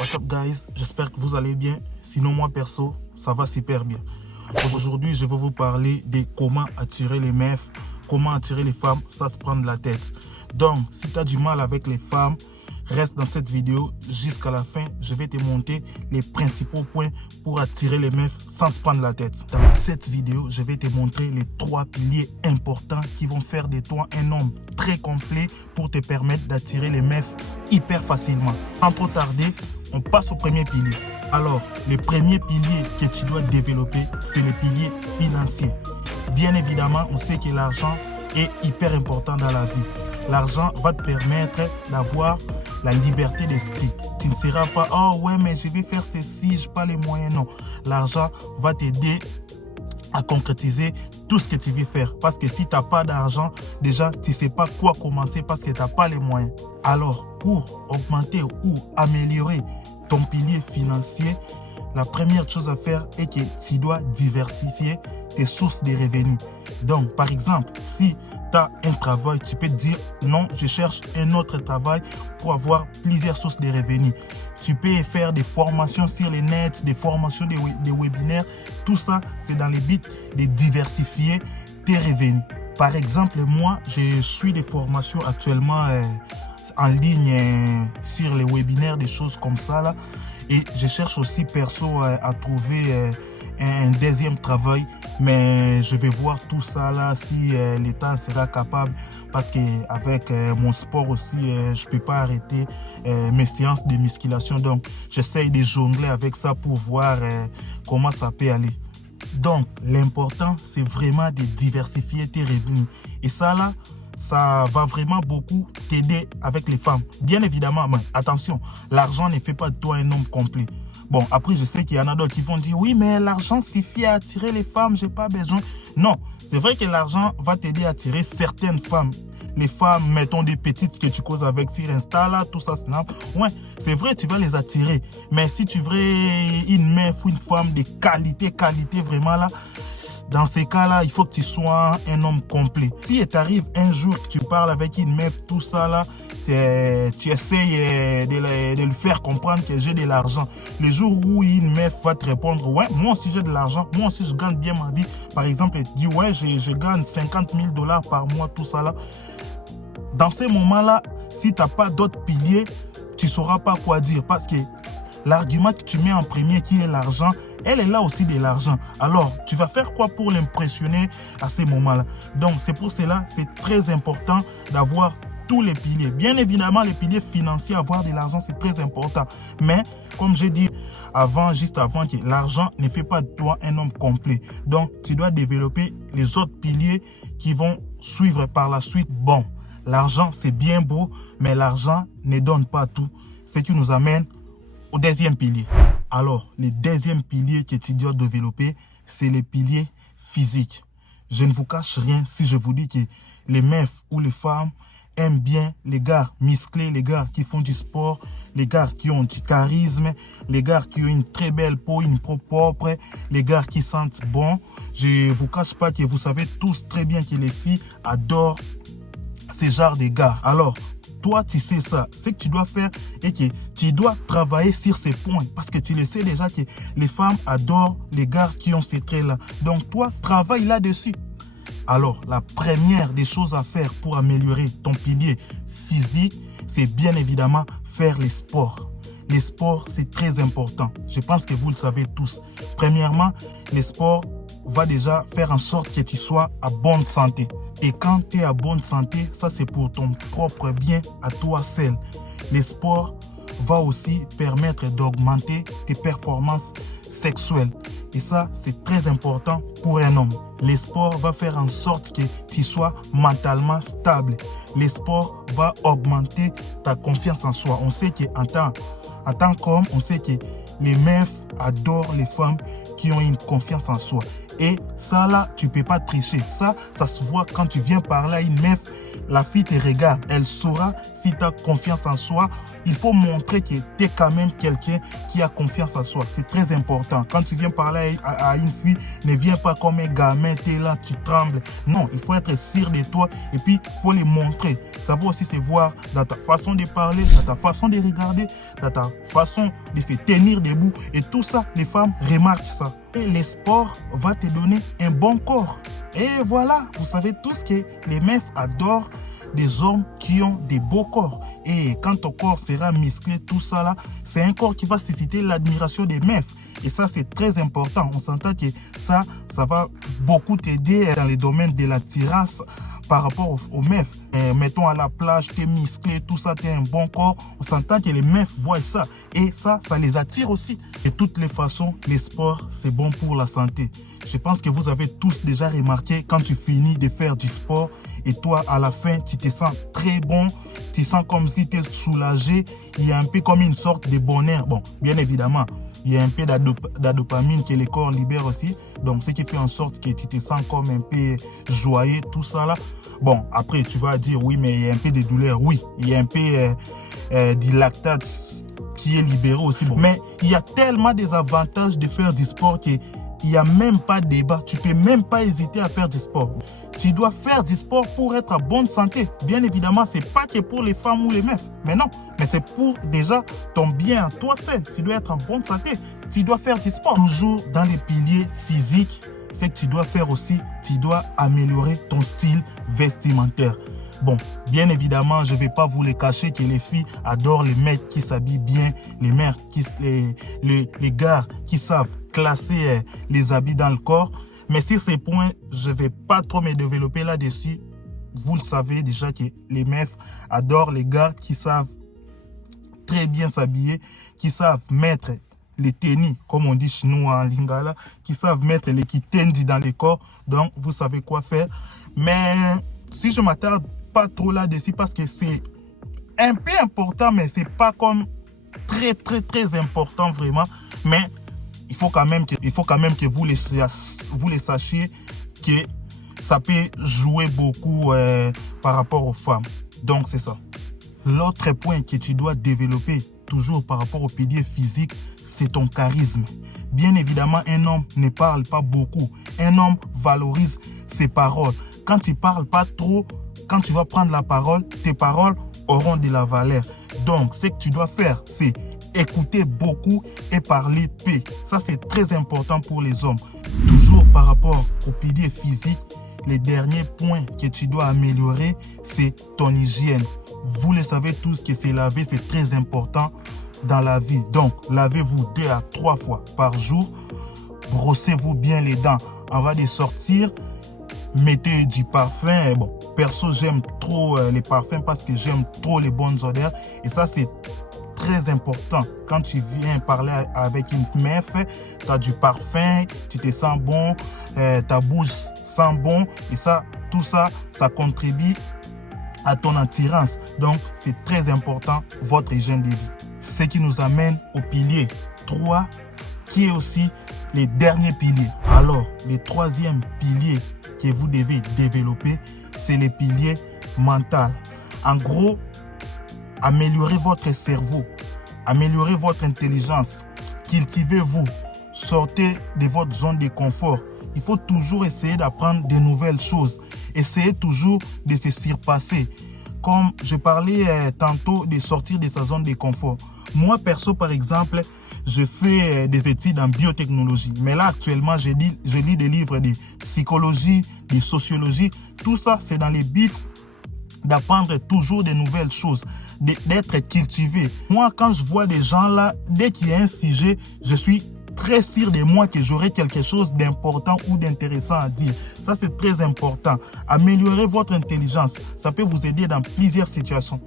What's up guys, j'espère que vous allez bien. Sinon moi perso, ça va super bien. Aujourd'hui, je vais vous parler de comment attirer les meufs, comment attirer les femmes sans se prendre la tête. Donc, si tu as du mal avec les femmes, reste dans cette vidéo jusqu'à la fin. Je vais te montrer les principaux points pour attirer les meufs sans se prendre la tête. Dans cette vidéo, je vais te montrer les 3 piliers importants qui vont faire de toi un homme très complet pour te permettre d'attirer les meufs hyper facilement. Sans trop tarder, on passe au premier pilier. Alors, le premier pilier que tu dois développer, c'est le pilier financier. Bien évidemment, on sait que l'argent est hyper important dans la vie. L'argent va te permettre d'avoir la liberté d'esprit. Tu ne seras pas « Oh ouais, mais je vais faire ceci, je n'ai pas les moyens. » Non, l'argent va t'aider à concrétiser tout ce que tu veux faire. Parce que si tu n'as pas d'argent, déjà, tu ne sais pas quoi commencer parce que tu n'as pas les moyens. Alors, pour augmenter ou améliorer ton pilier financier, la première chose à faire est que tu dois diversifier tes sources de revenus. Donc, par exemple, si tu as un travail, tu peux te dire non, je cherche un autre travail pour avoir plusieurs sources de revenus. Tu peux faire des formations sur les nets, des formations, des webinaires. Tout ça, c'est dans le but de diversifier tes revenus. Par exemple, moi, je suis des formations actuellement en ligne sur les webinaires, des choses comme ça là. Et je cherche aussi perso à trouver un deuxième travail, mais je vais voir tout ça là si l'État sera capable, parce que avec mon sport aussi, je peux pas arrêter mes séances de musculation, donc j'essaye de jongler avec ça pour voir comment ça peut aller. Donc l'important, c'est vraiment de diversifier tes revenus, et ça là, ça va vraiment beaucoup t'aider avec les femmes. Bien évidemment, mais attention, l'argent ne fait pas de toi un homme complet. Bon, après, je sais qu'il y en a d'autres qui vont dire « Oui, mais l'argent suffit à attirer les femmes, j'ai pas besoin. » Non, c'est vrai que l'argent va t'aider à attirer certaines femmes. Les femmes, mettons des petites que tu causes avec sur Insta, là, tout ça, Snap. Ouais, c'est vrai, tu vas les attirer. Mais si tu veux une meuf ou une femme de qualité vraiment là, dans ces cas-là, il faut que tu sois un homme complet. Si il t'arrive un jour que tu parles avec une meuf, tout ça là, tu essayes de le faire comprendre que j'ai de l'argent. Le jour où une meuf va te répondre, ouais, moi aussi j'ai de l'argent, moi aussi je gagne bien ma vie. Par exemple, elle te dit, ouais, je gagne 50 000 $ par mois, tout ça là. Dans ces moments-là, si tu n'as pas d'autres piliers, tu ne sauras pas quoi dire. Parce que l'argument que tu mets en premier, qui est l'argent, elle est là aussi de l'argent. Alors, tu vas faire quoi pour l'impressionner à ces moments-là? Donc, c'est pour cela, c'est très important d'avoir tous les piliers. Bien évidemment, les piliers financiers, avoir de l'argent, c'est très important. Mais, comme j'ai dit juste avant, que l'argent ne fait pas de toi un homme complet. Donc, tu dois développer les autres piliers qui vont suivre par la suite. Bon, l'argent, c'est bien beau, mais l'argent ne donne pas tout. Ce qui nous amène au deuxième pilier. Alors, le deuxième pilier que tu dois développer, c'est le pilier physique. Je ne vous cache rien si je vous dis que les meufs ou les femmes aiment bien les gars musclés, les gars qui font du sport, les gars qui ont du charisme, les gars qui ont une très belle peau, une peau propre, les gars qui sentent bon. Je ne vous cache pas que vous savez tous très bien que les filles adorent ces genres de gars. Alors, toi, tu sais ça. Ce que tu dois faire est que tu dois travailler sur ces points. Parce que tu le sais déjà que les femmes adorent les gars qui ont ces traits-là. Donc, toi, travaille là-dessus. Alors, la première des choses à faire pour améliorer ton pilier physique, c'est bien évidemment faire les sports. Les sports, c'est très important. Je pense que vous le savez tous. Premièrement, les sports vont déjà faire en sorte que tu sois à bonne santé. Et quand tu es à bonne santé, ça c'est pour ton propre bien à toi seul. Les sports vont aussi permettre d'augmenter tes performances sexuelles. Et ça, c'est très important pour un homme. Les sports vont faire en sorte que tu sois mentalement stable. Les sports vont augmenter ta confiance en soi. On sait qu'en tant qu'homme, on sait que les meufs adorent les femmes qui ont une confiance en soi. Et ça là, tu ne peux pas tricher. Ça se voit quand tu viens parler à une meuf, la fille te regarde. Elle saura si tu as confiance en soi. Il faut montrer que tu es quand même quelqu'un qui a confiance en soi. C'est très important. Quand tu viens parler à une fille, ne viens pas comme un gamin, tu es là, tu trembles. Non, il faut être sûr de toi et puis il faut les montrer. Ça va aussi se voir dans ta façon de parler, dans ta façon de regarder, dans ta façon de se tenir debout. Et tout ça, les femmes remarquent ça. Et le sport va te donner un bon corps. Et voilà, vous savez tous que les meufs adorent des hommes qui ont des beaux corps. Et quand ton corps sera musclé, tout ça là, c'est un corps qui va susciter l'admiration des meufs. Et ça, c'est très important. On s'entend que ça va beaucoup t'aider dans le domaine de l'attirance par rapport aux meufs. Mettons à la plage, t'es musclé, tout ça, t'es un bon corps. On s'entend que les meufs voient ça. Et ça les attire aussi. De toutes les façons, les sports, c'est bon pour la santé. Je pense que vous avez tous déjà remarqué quand tu finis de faire du sport et toi, à la fin, tu te sens très bon. Tu sens comme si tu es soulagé. Il y a un peu comme une sorte de bonheur. Bon, bien évidemment, il y a un peu d'adopamine que le corps libère aussi. Donc, ce qui fait en sorte que tu te sens comme un peu joyeux, tout ça là. Bon, après, tu vas dire, oui, mais il y a un peu de douleur. Oui, il y a un peu du lactate qui est libéré aussi. Bon. Mais il y a tellement des avantages de faire du sport qu'il n'y a même pas de débat. Tu ne peux même pas hésiter à faire du sport. Tu dois faire du sport pour être en bonne santé. Bien évidemment, ce n'est pas que pour les femmes ou les meufs. Mais non, mais c'est pour déjà ton bien, toi seul. Tu dois être en bonne santé. Tu dois faire du sport. Toujours dans les piliers physiques, c'est que tu dois faire aussi, tu dois améliorer ton style vestimentaire. Bon, bien évidemment, je ne vais pas vous les cacher que les filles adorent les mecs qui s'habillent bien, les gars qui savent classer les habits dans le corps. Mais sur ces points, je ne vais pas trop me développer là-dessus. Vous le savez déjà que les meufs adorent les gars qui savent très bien s'habiller, qui savent mettre les tennis, comme on dit chez nous en lingala, qui savent mettre les kitendi dans les corps. Donc, vous savez quoi faire. Mais si je m'attarde pas trop là-dessus, parce que c'est un peu important, mais c'est pas comme très important vraiment. Mais il faut quand même que vous les sachiez que ça peut jouer beaucoup par rapport aux femmes. Donc, c'est ça. L'autre point que tu dois développer, toujours par rapport au pilier physique, c'est ton charisme. Bien évidemment, un homme ne parle pas beaucoup. Un homme valorise ses paroles. Quand tu ne parles pas trop, quand tu vas prendre la parole, tes paroles auront de la valeur. Donc, ce que tu dois faire, c'est écouter beaucoup et parler peu. Ça, c'est très important pour les hommes. Toujours par rapport au pilier physique, les derniers points que tu dois améliorer, c'est ton hygiène. Vous le savez tous que se laver, c'est très important dans la vie. Donc, lavez-vous 2 à 3 fois par jour. Brossez-vous bien les dents avant de sortir. Mettez du parfum. Bon, perso, j'aime trop les parfums parce que j'aime trop les bonnes odeurs. Et ça, c'est très important. Quand tu viens parler avec une meuf, tu as du parfum, tu te sens bon, ta bouche sent bon. Et ça, tout ça, ça contribue à ton attirance. Donc, c'est très important, votre hygiène de vie. Ce qui nous amène au pilier 3, qui est aussi les derniers piliers. Alors, le troisième pilier que vous devez développer, c'est le pilier mental. En gros, améliorez votre cerveau, améliorez votre intelligence, cultivez-vous, sortez de votre zone de confort. Il faut toujours essayer d'apprendre de nouvelles choses. Essayez toujours de se surpasser. Comme je parlais tantôt de sortir de sa zone de confort. Moi, perso, par exemple, je fais des études en biotechnologie. Mais là, actuellement, je lis des livres de psychologie, de sociologie. Tout ça, c'est dans les buts d'apprendre toujours de nouvelles choses, d'être cultivé. Moi, quand je vois des gens là, dès qu'il y a un sujet, je suis très sûr de moi que j'aurai quelque chose d'important ou d'intéressant à dire. Ça, c'est très important. Améliorer votre intelligence, ça peut vous aider dans plusieurs situations.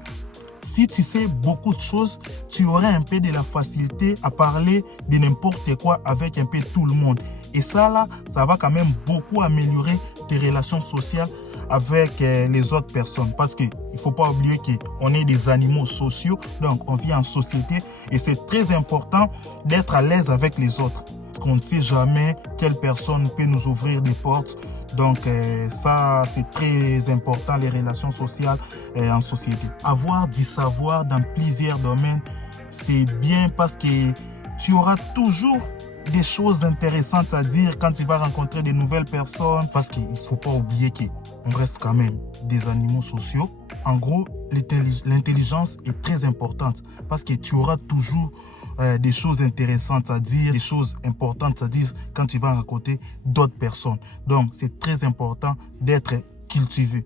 Si tu sais beaucoup de choses, tu auras un peu de la facilité à parler de n'importe quoi avec un peu tout le monde. Et ça, là, ça va quand même beaucoup améliorer tes relations sociales avec les autres personnes. Parce qu'il ne faut pas oublier qu'on est des animaux sociaux, donc on vit en société. Et c'est très important d'être à l'aise avec les autres. Parce qu'on ne sait jamais quelle personne peut nous ouvrir des portes. Donc ça, c'est très important, les relations sociales en société. Avoir du savoir dans plusieurs domaines, c'est bien parce que tu auras toujours des choses intéressantes à dire quand tu vas rencontrer de nouvelles personnes. Parce qu'il ne faut pas oublier qu'on reste quand même des animaux sociaux. En gros, l'intelligence est très importante parce que tu auras toujours des choses intéressantes à dire, des choses importantes à dire quand tu vas rencontrer d'autres personnes. Donc, c'est très important d'être cultivé.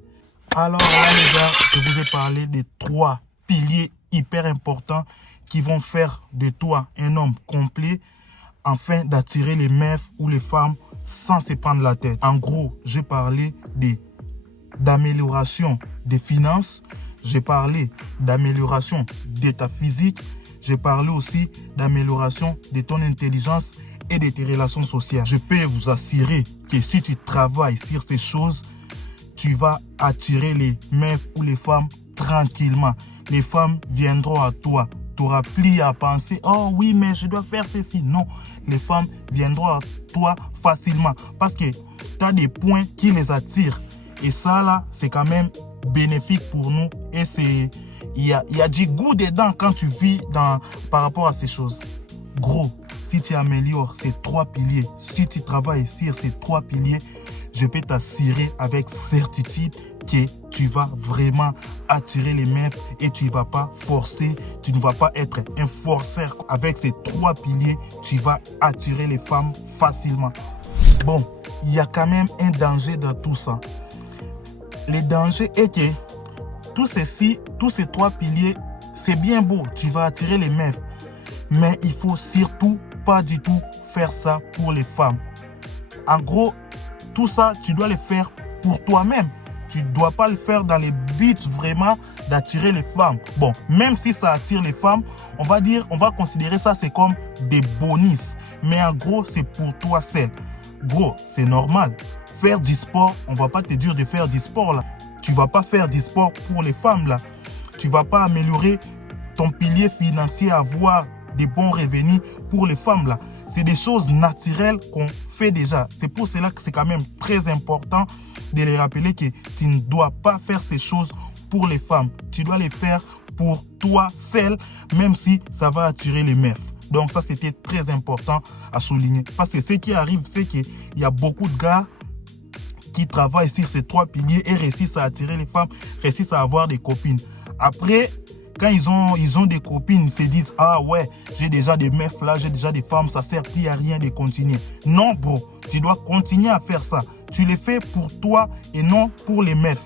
Alors là, les gars, je vous ai parlé des 3 piliers hyper importants qui vont faire de toi un homme complet afin d'attirer les meufs ou les femmes sans se prendre la tête. En gros, j'ai parlé d'amélioration des finances, j'ai parlé d'amélioration de ta physique, j'ai parlé aussi d'amélioration de ton intelligence et de tes relations sociales. Je peux vous assurer que si tu travailles sur ces choses, tu vas attirer les meufs ou les femmes tranquillement. Les femmes viendront à toi. Tu n'auras plus à penser, oh oui, mais je dois faire ceci. Non, les femmes viendront à toi facilement parce que tu as des points qui les attirent. Et ça, là, c'est quand même bénéfique pour nous. Et il y a du goût dedans quand tu vis par rapport à ces choses. Gros, si tu améliores ces 3 piliers, si tu travailles sur ces 3 piliers, je peux t'assurer avec certitude que tu vas vraiment attirer les meufs et tu ne vas pas forcer, tu ne vas pas être un forceur. Avec ces 3 piliers, tu vas attirer les femmes facilement. Bon, il y a quand même un danger dans tout ça. Le danger est que tous ces 3 piliers, c'est bien beau, tu vas attirer les meufs. Mais il faut surtout pas du tout faire ça pour les femmes. En gros, tout ça, tu dois le faire pour toi-même. Tu ne dois pas le faire dans le but vraiment d'attirer les femmes. Bon, même si ça attire les femmes, on va considérer ça c'est comme des bonus. Mais en gros, c'est pour toi seul. Gros, c'est normal. Faire du sport, on ne va pas te dire de faire du sport là. Tu ne vas pas faire du sport pour les femmes là. Tu ne vas pas améliorer ton pilier financier, avoir des bons revenus pour les femmes là. C'est des choses naturelles qu'on fait déjà. C'est pour cela que c'est quand même très important de les rappeler que tu ne dois pas faire ces choses pour les femmes. Tu dois les faire pour toi seul, même si ça va attirer les meufs. Donc ça, c'était très important à souligner. Parce que ce qui arrive, c'est qu'il y a beaucoup de gars qui travaillent sur ces 3 piliers et réussissent à attirer les femmes, réussissent à avoir des copines. Après, quand ils ont des copines, ils se disent, ah ouais, j'ai déjà des meufs là, j'ai déjà des femmes, ça sert plus à rien de continuer. Non, bro, tu dois continuer à faire ça. Tu les fais pour toi et non pour les meufs.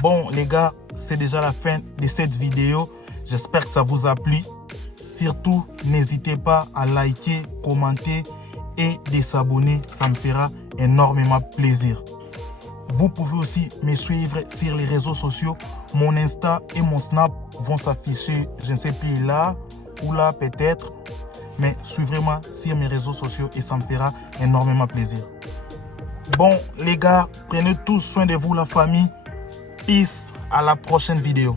Bon, les gars, c'est déjà la fin de cette vidéo. J'espère que ça vous a plu. Surtout, n'hésitez pas à liker, commenter et de s'abonner. Ça me fera énormément plaisir. Vous pouvez aussi me suivre sur les réseaux sociaux. Mon Insta et mon Snap vont s'afficher, je ne sais plus là ou là peut-être. Mais suivez-moi sur mes réseaux sociaux et ça me fera énormément plaisir. Bon les gars, prenez tous soin de vous la famille. Peace, à la prochaine vidéo.